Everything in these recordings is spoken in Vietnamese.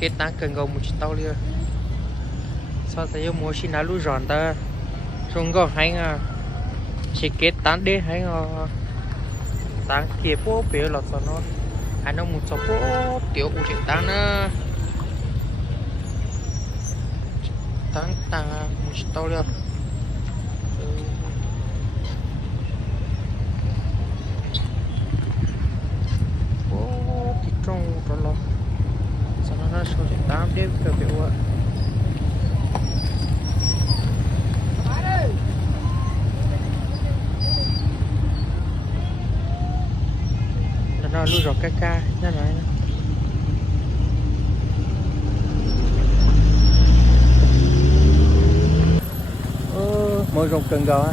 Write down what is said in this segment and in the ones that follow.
kết tăng cần gầu một chút tao liền sao thấy mua xin đã lú giòn ta xong có hay à chỉ kết tăng đi hay tăng kia bố bể lọt sao nó anh nó một số bố tiểu u chuyện tăng nữa tăng tăng một chút tao liền bố thì trong đó lo sao nó số chuyện tăng đi cái biểu ạ nó lưu rồi ca nha này mỗi rồng cần gò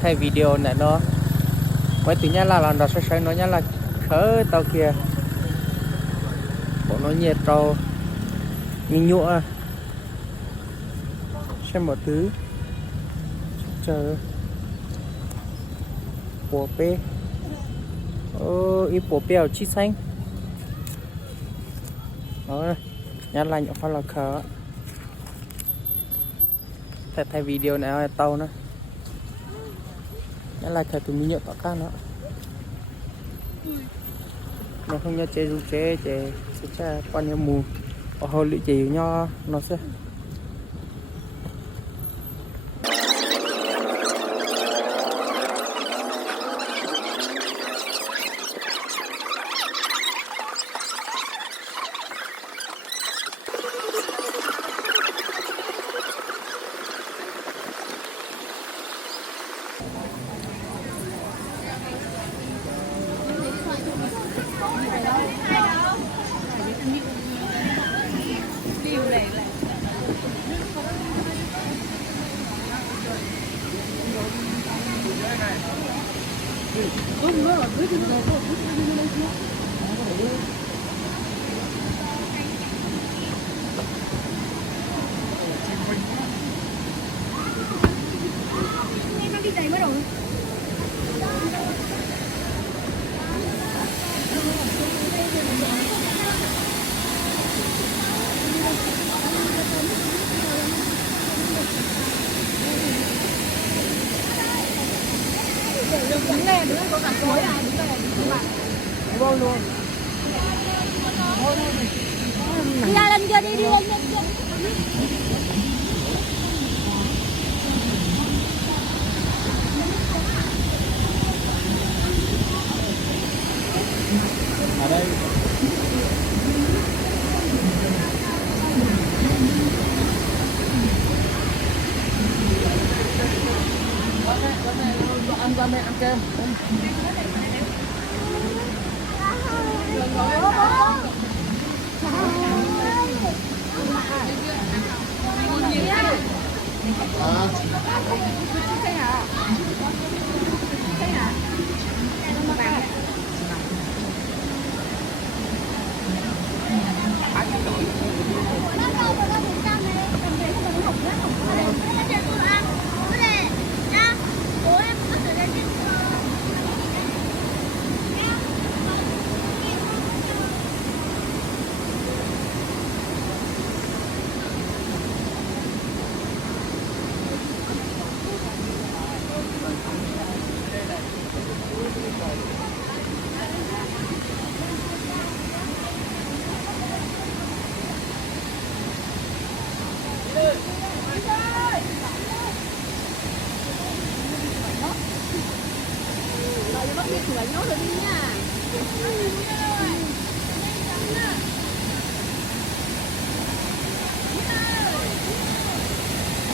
thay video này nó mấy tụi nhá là làm đó sẽ nó nhá là khớ tao kia bộ nó nhiệt trâu nhìn nhụa xem một thứ chờ của p ít bộ bèo chi xanh đó nhá là nhọ pha là khớ thay video này tao nữa nhá là tụi mình nhựa tao khác nữa nó không nhớ chế sẽ cha quan nhớ mù ở hồi lụy chỉ nho nó sẽ đứng này có cả chuối à, đứng này các bạn vô luôn đi ra lần kia đi lên ở đây ăn ba mẹ ăn kem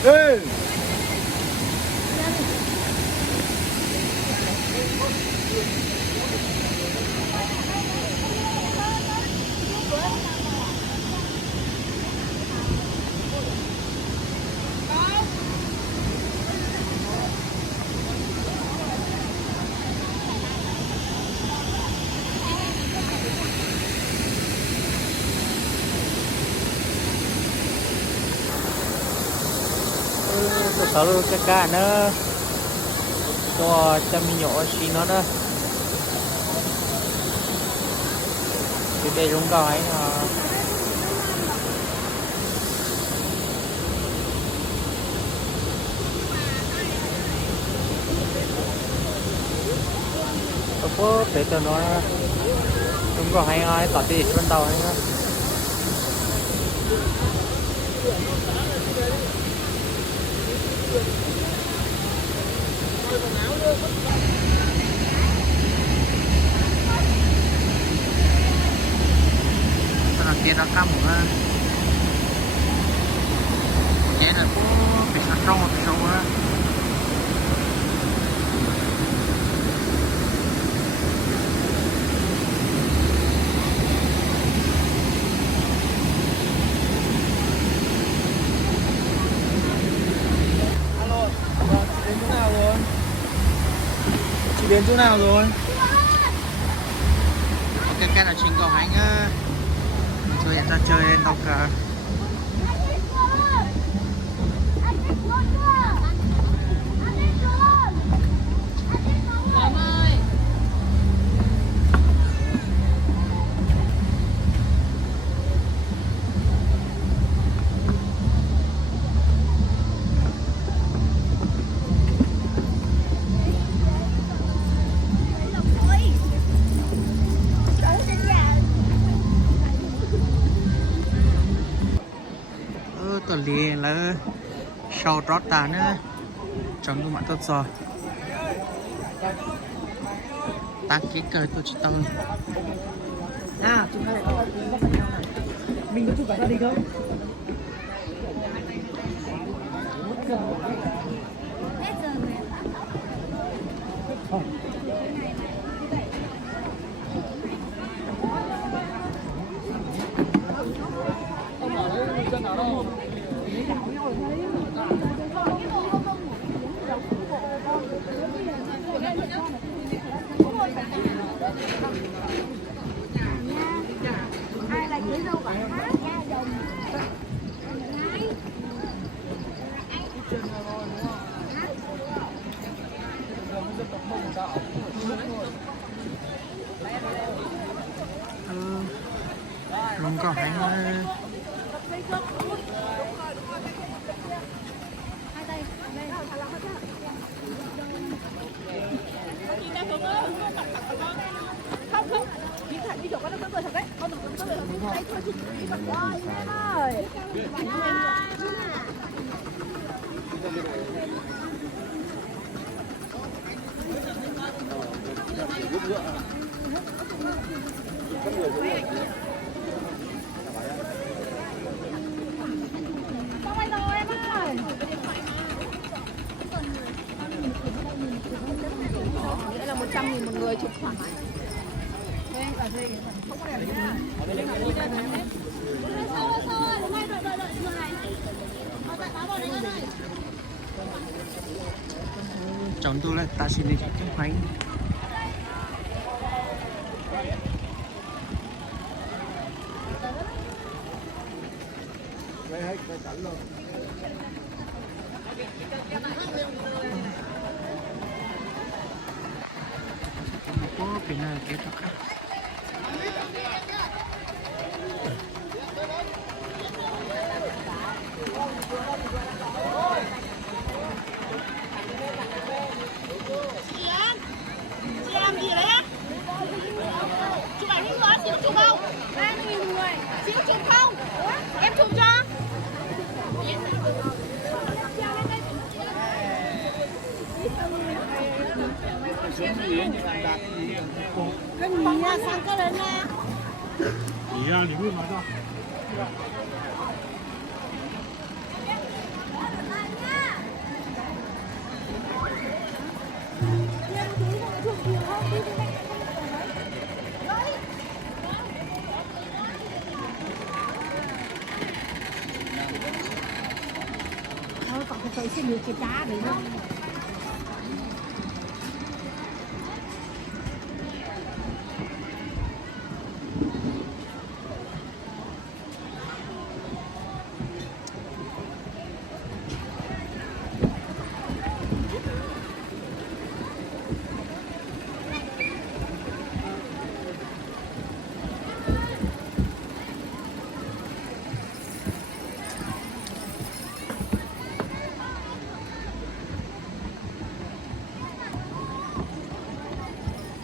Ê! tao luôn cái cá nó cho mình nhỏ xí nó đó thì đây chúng ta hãy bố để cho nó chúng có hay ai tỏ đi bên đầu hay không là kia nó cắm mà cái là bố bị sát trong một số á đến chỗ nào rồi? cái là trình cầu hành á rồi ra chơi lên đâu cả tờ lì là sau rót ta nữa trong cái mặt tốt rồi ta cái cờ tôi chỉ tao À, chúng ta lại có mình có chụp cả gia đình không? ai là chỉ đâu bạn hát nha dòng không có hay không không điện thoại đi chỗ con nó có thật đấy con đừng có thấy thôi chứ rồi xong rồi rồi em ơi nghĩa là 100.000 một người chụp thoải mái không có đẹp nha chồng tôi là ta xin đi cái máy có cái nào cái đó khác chị làm gì đấy á chụp ảnh với người chị có chụp không 30.000 người chị có chụp không em chụp cho cái gì nha sang cái lên nha 你呀，你会买到。 thôi còn phải tự xin được cái cá được không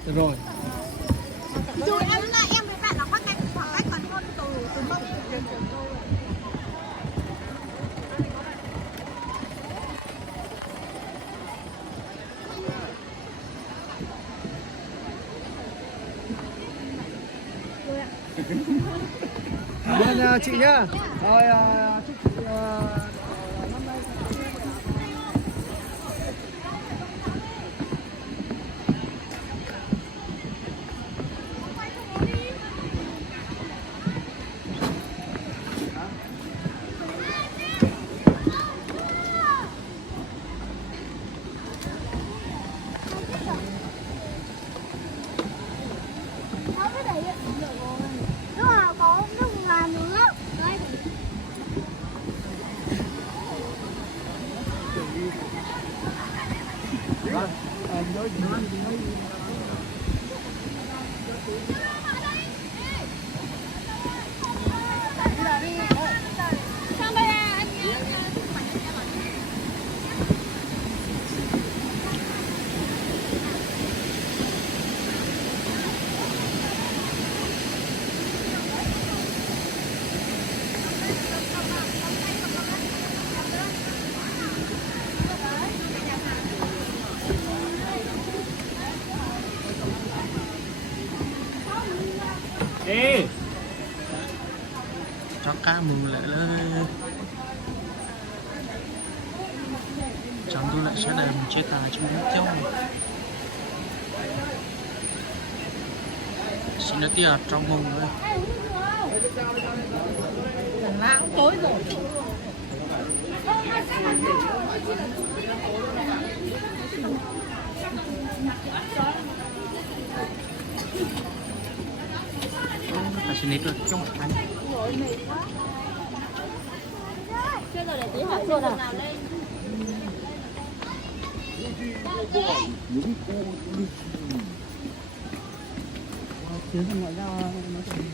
Được rồi. Cảm ơn chị nhá. Rồi chúc chị năm nay Đúng rồi, có nước ngoài nữa. Đấy. Sang đây à, anh nhé. Ê, cho cá mừng lại lên. Chẳng tôi lại sẽ đem chế tài cho nó theo. Xin nó tia trong mông thôi. lãng tối rồi. Phải xin nếp rồi trong một thanh. Chưa rồi để tí hỏi cô nào lên. Tiếng ngoại giao nói chuyện.